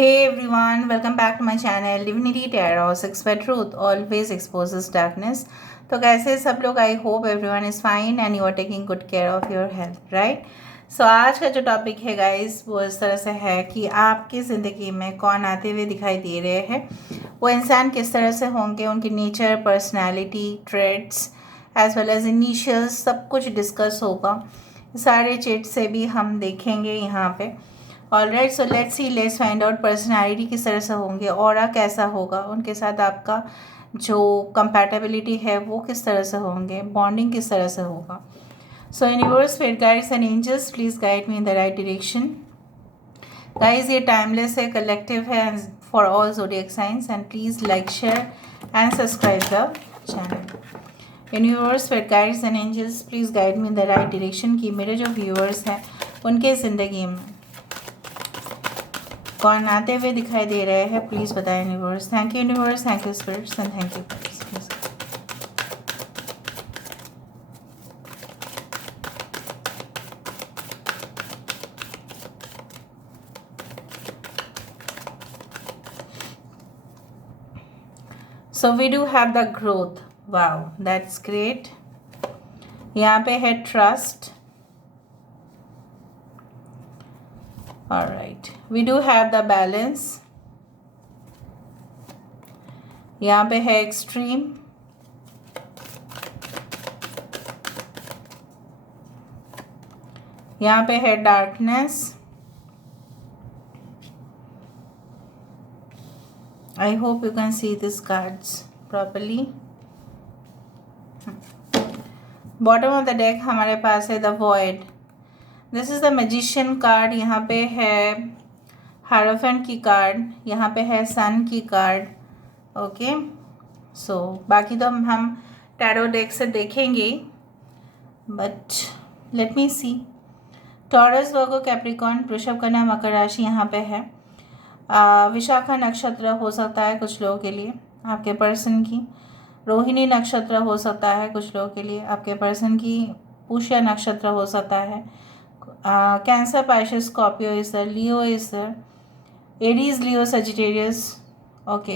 Hey everyone, welcome back to my channel Divinity Tarot 6 by Truth always exposes darkness. तो कैसे सब लोग, I hope everyone is fine and you are taking good care of your health, right. So आज का जो topic है guys वो इस तरह से है कि आपकी ज़िंदगी में कौन आते हुए दिखाई दे रहे हैं, वो इंसान किस तरह से होंगे, उनकी nature, personality, traits as well as initials, सब कुछ डिस्कस होगा। सारे चेट से भी हम देखेंगे यहाँ पे। Alright, so let's see, let's find out personality किस तरह से होंगे, ऑरा कैसा होगा, उनके साथ आपका जो कंपैटिबिलिटी है वो किस तरह से होंगे, बॉन्डिंग किस तरह से होगा। So universe, spirit guides and angels, please guide me in the right direction. Guys ये टाइमलेस है, कलेक्टिव है for all zodiac signs, and please like, share and subscribe the channel. Universe, spirit guides and angels, please guide me in the right direction कि मेरे जो viewers हैं उनके ज़िंदगी में कौन आते हुए दिखाई दे रहे हैं, प्लीज़ बताएं universe. Thank you universe, thank you spirits and thank you please. So we do have the growth, wow that's great. यहाँ पे है trust, alright. We do have the balance, यहाँ पे है एक्सट्रीम, यहाँ पे है darkness, I hope you can see this cards properly. Bottom of the deck हमारे पास है the void, this is the magician card, यहाँ पे है हायरोफेंट की कार्ड, यहाँ पे है सन की कार्ड, ओके। सो बाकी तो हम टैरो डेक से देखेंगे, but let me see. Taurus, Virgo, Capricorn, वृषभ, कन्या, मकर राशि यहाँ पे है। विशाखा नक्षत्र हो सकता है कुछ लोगों के लिए आपके पर्सन की, रोहिणी नक्षत्र हो सकता है कुछ लोगों के लिए आपके पर्सन की, पुष्य नक्षत्र हो सकता है, Cancer, Pisces, Scorpio is there, Leo is there, Aries, Leo, Sagittarius, okay.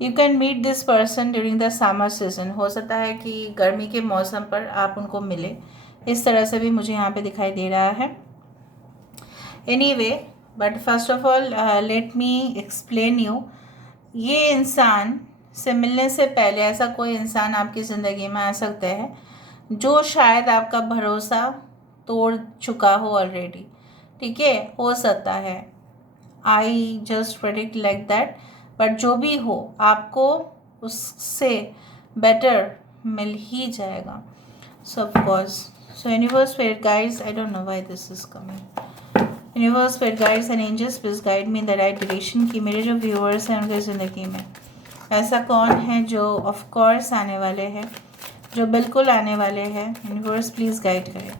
You can meet this person during the summer season, हो सकता है कि गर्मी के मौसम पर आप उनको मिले, इस तरह से भी मुझे यहाँ पे दिखाई दे रहा है। Anyway, but first of all let me explain you, ये इंसान से मिलने से पहले ऐसा कोई इंसान आपकी ज़िंदगी में आ सकता है जो शायद आपका भरोसा तोड़ चुका हो ऑलरेडी, ठीक है, हो सकता है। I just predict like that, but जो भी हो आपको उससे बेटर मिल ही जाएगा। So of course, so universe, spirit guides, I don't know why this is coming. Universe, spirit guides and angels, please guide me in the right direction कि मेरे जो व्यूअर्स हैं उनकी ज़िंदगी में ऐसा कौन है जो ऑफ कोर्स आने वाले हैं, जो बिल्कुल आने वाले हैं। यूनिवर्स प्लीज़ गाइड करें।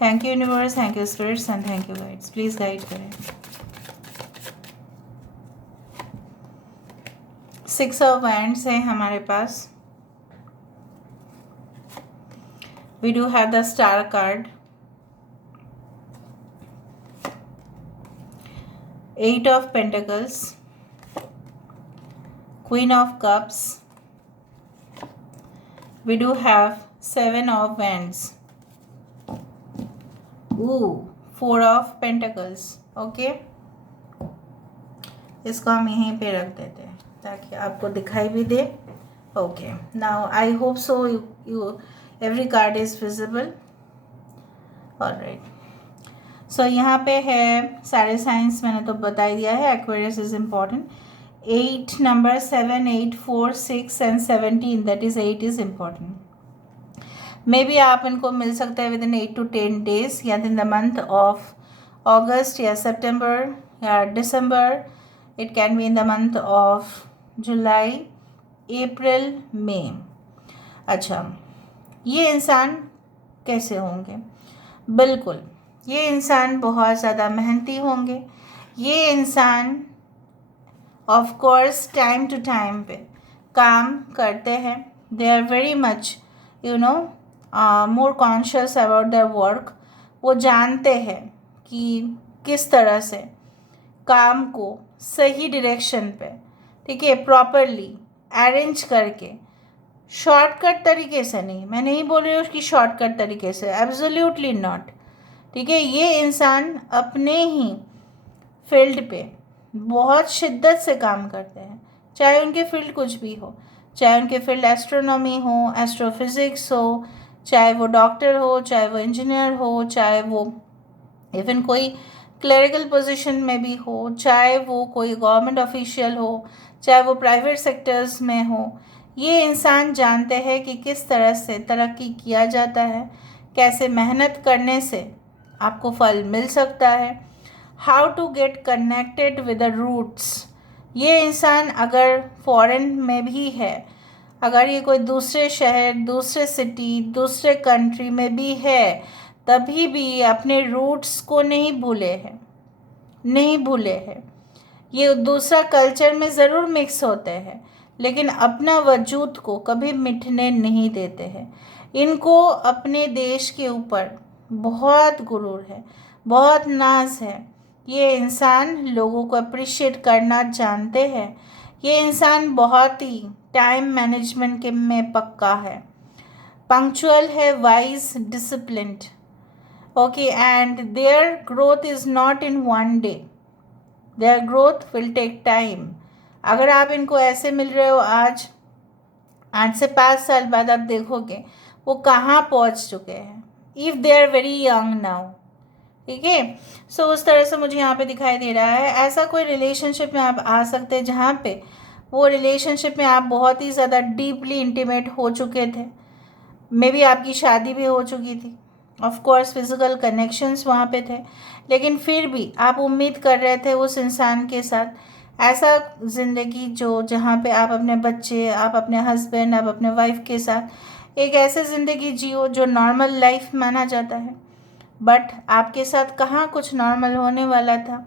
Thank you universe, thank you spirits and thank you guides, please guide करें। 6 ऑफ वैंड्स है हमारे पास। We do have the star card, 8 of pentacles, Queen of Cups, we do have 7 of Wands, 4 of Pentacles, okay। इसको हम यहीं पे रख देते हैं ताकि आपको दिखाई भी दे, okay. Now I hope so you every card is visible, alright. So यहाँ पे है सारे साइंस मैंने तो बता ही दिया है। Aquarius is important, 8 number 7, 8, 4, 6 and 17, that is 8 is important। May be आप इनको मिल सकते हैं विद इन 8 to 10 days, या in the month of August या सितंबर या December, it can be in the month of July, April, May. अच्छा, ये इंसान कैसे होंगे? बिल्कुल, ये इंसान बहुत ज़्यादा मेहनती होंगे। ये इंसान of course time to time पे काम करते हैं। They are very much more conscious about their work. वो जानते हैं कि किस तरह से काम को सही डायरेक्शन पे, ठीक है, प्रॉपरली अरेंज करके, शॉर्टकट तरीके से नहीं, मैं नहीं बोल रही हूँ उसकी शॉर्टकट तरीके से, एब्सोल्युटली नॉट, ठीक है। ये इंसान अपने ही फील्ड पे बहुत शिद्दत से काम करते हैं, चाहे उनके फील्ड कुछ भी हो, चाहे उनके फील्ड एस्ट्रोनॉमी हो, एस्ट्रोफिज़िक्स हो, चाहे वो डॉक्टर हो, चाहे वो इंजीनियर हो, चाहे वो इवन कोई क्लरिकल पोजीशन में भी हो, चाहे वो कोई गवर्नमेंट ऑफिशियल हो, चाहे वो प्राइवेट सेक्टर्स में हो। ये इंसान जानते हैं कि किस तरह से तरक्की किया जाता है, कैसे मेहनत करने से आपको फल मिल सकता है, how to get connected with the roots. ये इंसान अगर फॉरेन में भी है, अगर ये कोई दूसरे शहर, दूसरे सिटी, दूसरे कंट्री में भी है, तभी भी अपने रूट्स को नहीं भूले हैं, नहीं भूले हैं। ये दूसरा कल्चर में ज़रूर मिक्स होते हैं, लेकिन अपना वजूद को कभी मिटने नहीं देते हैं। इनको अपने देश के ऊपर बहुत गुरूर है, बहुत नाज है। ये इंसान लोगों को अप्रिशिएट करना जानते हैं। ये इंसान बहुत ही टाइम मैनेजमेंट के में पक्का है, पंक्चुअल है, wise, disciplined, okay, and their growth is not in one day, their growth will take time. अगर आप इनको ऐसे मिल रहे हो आज से 5 साल बाद आप देखोगे वो कहाँ पहुँच चुके हैं, if they are very young now, ठीक है। सो उस तरह से मुझे यहाँ पे दिखाई दे रहा है। ऐसा कोई रिलेशनशिप में आप आ सकते हैं जहाँ पे वो रिलेशनशिप में आप बहुत ही ज़्यादा डीपली इंटीमेट हो चुके थे, मे बी आपकी शादी भी हो चुकी थी, ऑफ कोर्स फिज़िकल कनेक्शंस वहाँ पे थे, लेकिन फिर भी आप उम्मीद कर रहे थे उस इंसान के साथ ऐसा ज़िंदगी जो जहाँ पे आप अपने बच्चे, आप अपने हस्बैंड, आप अपने वाइफ के साथ एक ऐसे ज़िंदगी जियो जो नॉर्मल लाइफ माना जाता है। बट आपके साथ कहाँ कुछ नॉर्मल होने वाला था।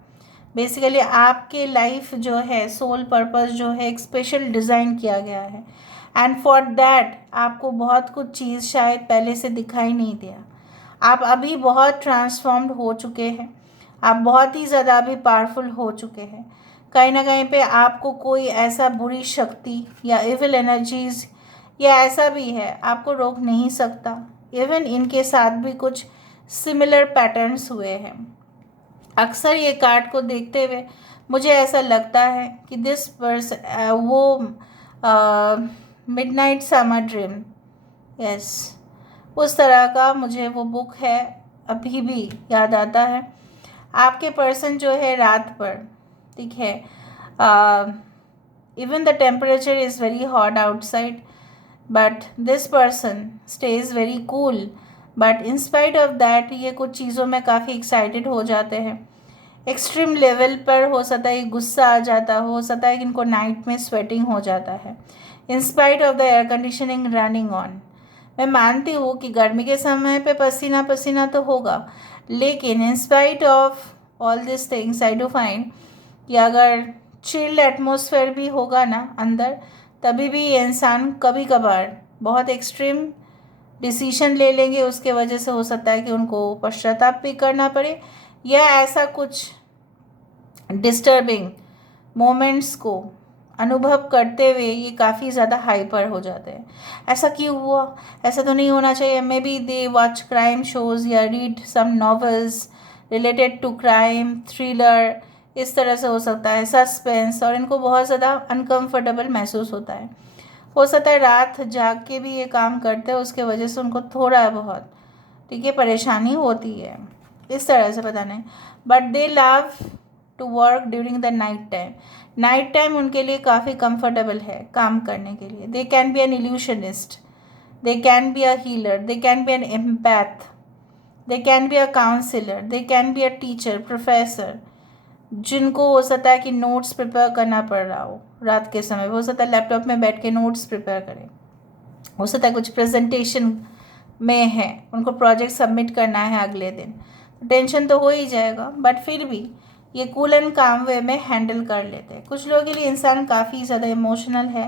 बेसिकली आपके लाइफ जो है, सोल पर्पस जो है, एक स्पेशल डिज़ाइन किया गया है, एंड फॉर दैट आपको बहुत कुछ चीज़ शायद पहले से दिखाई नहीं दिया। आप अभी बहुत ट्रांसफॉर्म्ड हो चुके हैं, आप बहुत ही ज़्यादा अभी पावरफुल हो चुके हैं। कहीं ना कहीं पे आपको कोई ऐसा बुरी शक्ति या इविल एनर्जीज या ऐसा भी है आपको रोक नहीं सकता। इवन इनके साथ भी कुछ सिमिलर पैटर्न्स हुए हैं। अक्सर ये कार्ड को देखते हुए मुझे ऐसा लगता है कि दिस पर्सन वो मिडनाइट समर ड्रीम, यस, उस तरह का मुझे वो बुक है अभी भी याद आता है। आपके पर्सन जो है रात पर, ठीक है, even the temperature is very hot outside, but this person stage very cool, but in spite of that ये कुछ चीज़ों में काफ़ी एक्साइटेड हो जाते हैं। एक्सट्रीम लेवल पर हो सकता है गुस्सा आ जाता, हो सकता है कि इनको नाइट में स्वेटिंग हो जाता है in spite of the air conditioning running on. मैं मानती हूँ कि गर्मी के समय पे पसीना पसीना तो होगा, लेकिन in spite of all this things I do find कि अगर चिल्ड एटमॉस्फेयर भी होगा ना अंदर, तभी भी ये इंसान कभी कभार बहुत एक्सट्रीम डिसीजन ले लेंगे। उसके वजह से हो सकता है कि उनको पश्चाताप भी करना पड़े, या ऐसा कुछ डिस्टर्बिंग मोमेंट्स को अनुभव करते हुए ये काफ़ी ज़्यादा हाइपर हो जाते हैं। ऐसा क्यों हुआ, ऐसा तो नहीं होना चाहिए। Maybe they watch crime shows या read some novels related to crime, thriller, इस तरह से हो सकता है, सस्पेंस, और इनको बहुत ज़्यादा अनकंफर्टेबल महसूस होता है। हो सकता है रात जाग के भी ये काम करते हैं, उसके वजह से उनको थोड़ा बहुत, ठीक है, परेशानी होती है, इस तरह से पता नहीं। But they love to work during the night time. Night time उनके लिए काफ़ी कंफर्टेबल है काम करने के लिए। They can be an illusionist, they can be a healer, they can be an empath, they can be a counsellor, they can be a teacher, professor, जिनको हो सकता है कि नोट्स प्रिपेयर करना पड़ रहा हो रात के समय, हो सकता है लैपटॉप में बैठ के नोट्स प्रिपेयर करें, हो सकता है कुछ प्रेजेंटेशन में है, उनको प्रोजेक्ट सबमिट करना है अगले दिन, टेंशन तो हो ही जाएगा, बट फिर भी ये कूल एंड काम वे में हैंडल कर लेते हैं। कुछ लोगों के लिए इंसान काफ़ी ज़्यादा इमोशनल है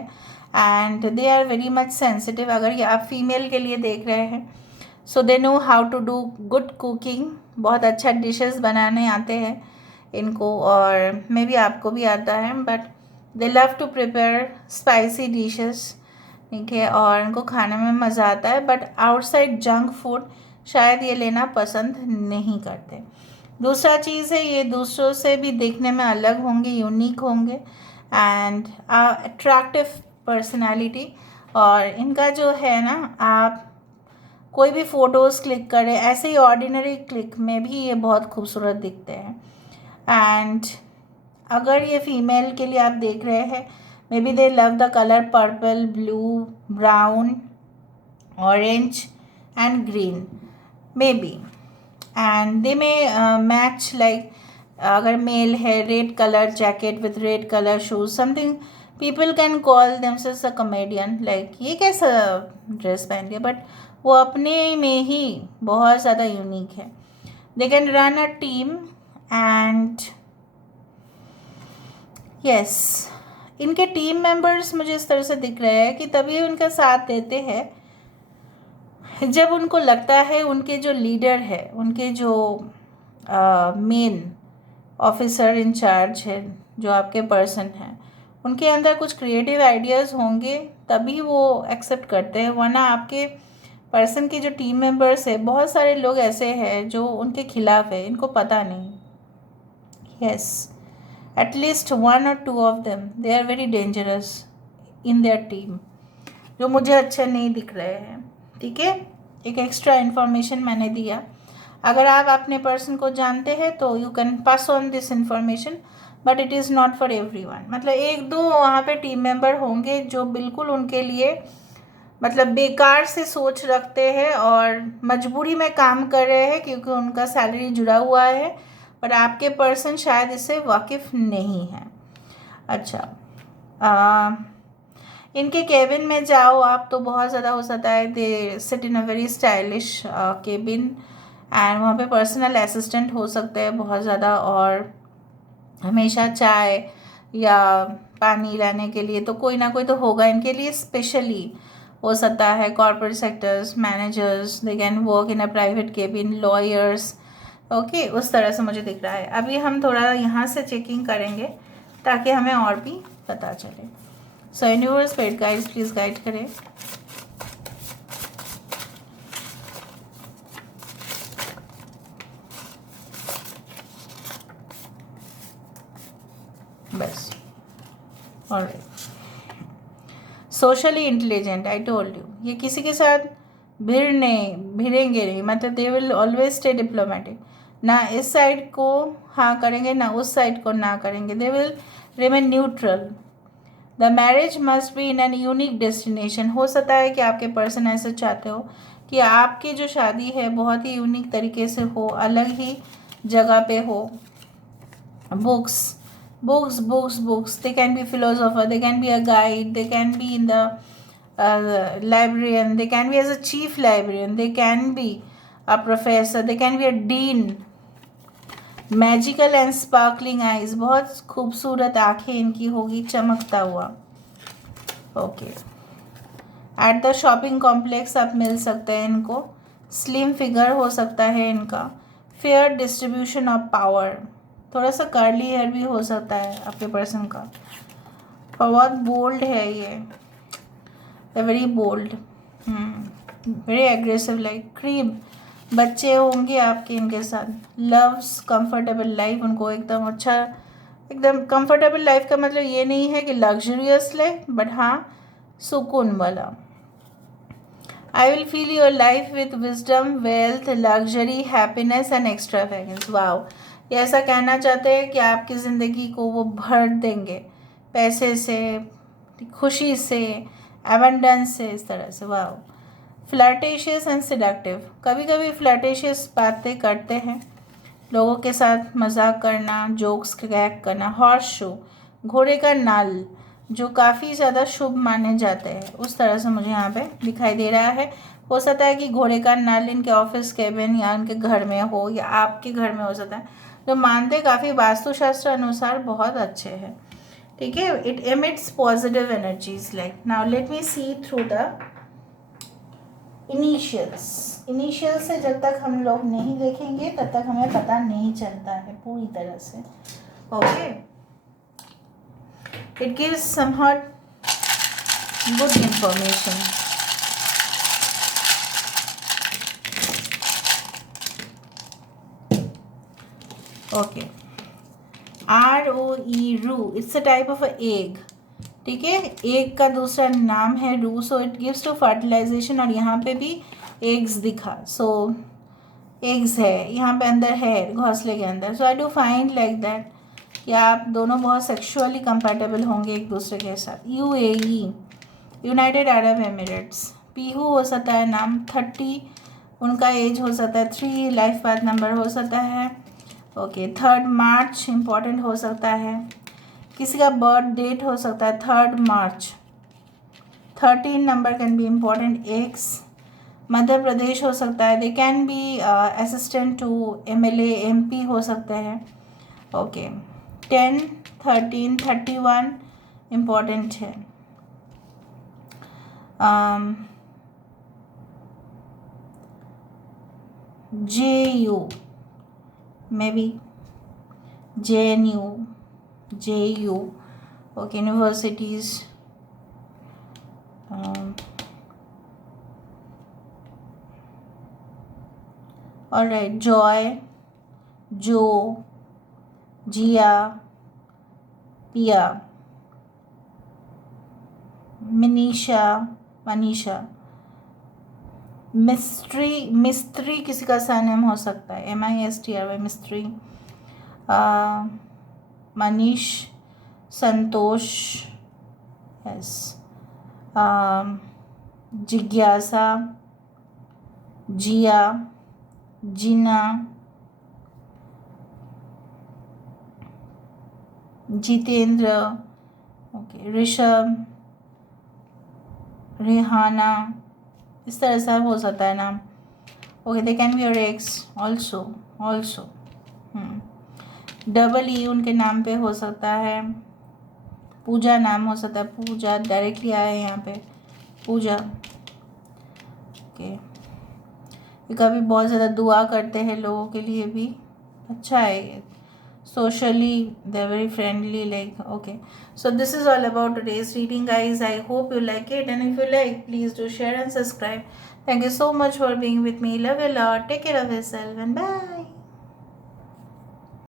and they are very much sensitive. अगर ये आप फीमेल के लिए देख रहे हैं, so they know how to do good cooking, बहुत अच्छा डिशेस बनाने आते हैं। इनको, और मे बी आपको भी आता है, but they love to prepare spicy dishes, ठीक है, और इनको खाने में मज़ा आता है, बट आउटसाइड जंक फूड शायद ये लेना पसंद नहीं करते। दूसरा चीज़ है, ये दूसरों से भी देखने में अलग होंगे, यूनिक होंगे, एंड अट्रैक्टिव पर्सनालिटी। और इनका जो है ना, आप कोई भी फ़ोटोज़ क्लिक करें, ऐसे ही ऑर्डिनरी क्लिक में भी ये बहुत खूबसूरत दिखते हैं। एंड अगर ये फीमेल के लिए आप देख रहे हैं, may be they love the colour purple, blue, brown, orange and green, may be, and they में मैच लाइक, अगर मेल है, red colour jacket with red colour shoes, something people can call themselves a comedian, like ये कैसा dress पहन के, but वो अपने में ही बहुत ज़्यादा यूनिक है। They can run a team, and yes, इनके टीम मेंबर्स मुझे इस तरह से दिख रहे हैं कि तभी उनका साथ देते हैं जब उनको लगता है उनके जो लीडर है, उनके जो मेन ऑफिसर इंचार्ज है, जो आपके पर्सन हैं, उनके अंदर कुछ क्रिएटिव आइडियाज़ होंगे, तभी वो एक्सेप्ट करते हैं। वरना आपके पर्सन की जो टीम मेंबर्स है, बहुत सारे लोग ऐसे हैं जो उनके खिलाफ है, इनको पता नहीं। Yes, at least 1 or 2 of them, they are very dangerous in their team, जो मुझे अच्छे नहीं दिख रहे हैं, ठीक है। एक एक्स्ट्रा इन्फॉर्मेशन मैंने दिया। अगर आप अपने पर्सन को जानते हैं तो you can pass on this information, but it is not for everyone. मतलब 1-2 वहाँ पे टीम मेंबर होंगे जो बिल्कुल उनके लिए मतलब बेकार से सोच रखते हैं और मजबूरी में काम कर रहे हैं क्योंकि उनका सैलरी जुड़ा हुआ है, पर आपके पर्सन शायद इससे वाकिफ़ नहीं है। अच्छा, इनके केबिन में जाओ आप तो बहुत ज़्यादा हो सकता है, they sit in a very stylish cabin, and वहाँ पे पर्सनल असिस्टेंट हो सकते हैं बहुत ज़्यादा, और हमेशा चाय या पानी लाने के लिए तो कोई ना कोई तो होगा इनके लिए स्पेशली। हो सकता है corporate sectors, managers, they can work in a private cabin, lawyers, okay, उस तरह से मुझे दिख रहा है। अभी हम थोड़ा यहाँ से चेकिंग करेंगे ताकि हमें और भी पता चले। सो universe paid guides please guide करें। बस, alright. Socially intelligent, I told you, ये किसी के साथ भिड़ेंगे नहीं, मतलब they will always stay diplomatic. ना इस साइड को हाँ करेंगे, ना उस साइड को ना करेंगे, they will remain neutral. The marriage must be in an unique destination. हो सकता है कि आपके पर्सन ऐसे चाहते हो कि आपकी जो शादी है बहुत ही यूनिक तरीके से हो, अलग ही जगह पे हो। Books, books, books, books. They can be philosopher, they can be a guide, they can be in the librarian, they can be as a chief librarian, they can be a professor, they can be a dean. Magical and sparkling eyes, बहुत खूबसूरत आंखें इनकी होगी चमकता हुआ। Okay, at the shopping complex आप मिल सकते हैं इनको। स्लिम फिगर हो सकता है इनका। फेयर डिस्ट्रीब्यूशन ऑफ पावर, थोड़ा सा कर्ली हेयर भी हो सकता है आपके पर्सन का। और बहुत बोल्ड है ये, very bold, very aggressive, like cream. बच्चे होंगे आपके इनके साथ। लव्स कंफर्टेबल लाइफ, उनको एकदम अच्छा, एकदम कंफर्टेबल लाइफ का मतलब ये नहीं है कि लग्जरियस लाइफ, बट हाँ सुकून वाला। I will feel your life with wisdom, wealth, luxury, happiness and extravagance. Wow, ये ऐसा कहना चाहते हैं कि आपकी ज़िंदगी को वो भर देंगे पैसे से, खुशी से, एबंडेंस से, इस तरह से। वाओ, फ्लर्टेशियस एंड सिडक्टिव, कभी कभी फ्लर्टेशियस बातें करते हैं, लोगों के साथ मजाक करना, जोक्स क्रैक करना। हॉर्स शो, घोड़े का नाल, जो काफ़ी ज़्यादा शुभ माने जाते हैं, उस तरह से मुझे यहाँ पे दिखाई दे रहा है। हो सकता है कि घोड़े का नाल इनके ऑफिस केबिन या उनके घर में हो, या आपके घर में हो सकता है, जो मानते काफ़ी वास्तुशास्त्र अनुसार बहुत अच्छे हैं, ठीक है। It emits positive energies, like now let me see through the initial से जब तक हम लोग नहीं देखेंगे तब तक हमें पता नहीं चलता है पूरी तरह से. Okay, it gives somewhat good information. Okay, ROE roe, it's a type of egg. ठीक है, एग का दूसरा नाम है roe. So it gives to fertilisation. और यहाँ पे भी एग्स दिखा. सो एग्स है यहाँ पे अंदर है घोंसले के अंदर. So I do find like that कि आप दोनों बहुत सेक्सुअली कंपैटिबल होंगे एक दूसरे के साथ. UAE, United Arab Emirates. Pihu हो सकता है नाम. 30 उनका एज हो सकता है. 3 लाइफ पाथ नंबर हो सकता है. ओके, 3 मार्च इम्पॉर्टेंट हो सकता है. किसी का बर्थ डेट हो सकता है 3 March. 13 number can be important. Ex Madhya Pradesh हो सकता है. They can be assistant to MLA MP हो सकते हैं. ओके, 10 13 31 इम्पॉर्टेंट है. JU मे बी JNU, JU. Okay, universities. Alright, Joy, Jo, Jiya, पिया, मनीषा. मिस्त्री किसी का सरनेम हो सकता है. MISTRY, मिस्त्री. मनीष, संतोष, यस. जिज्ञासा, जिया, जीना, जितेंद्र. Okay, Rishabh, Rihanna. इस तरह से हो सकता है नाम. Okay, they can be your ex also. EE उनके नाम पे हो सकता है. पूजा नाम हो सकता है. पूजा डायरेक्टली आया है यहाँ पे. पूजा. ओके, कभी बहुत ज़्यादा दुआ करते हैं लोगों के लिए भी. अच्छा है ये. Socially they're very friendly, like. Okay, so this is all about today's reading, guys. I hope you like it, and if you like, please do share and subscribe. Thank you so much for being with me. Love you a lot. Take care of yourself, and bye.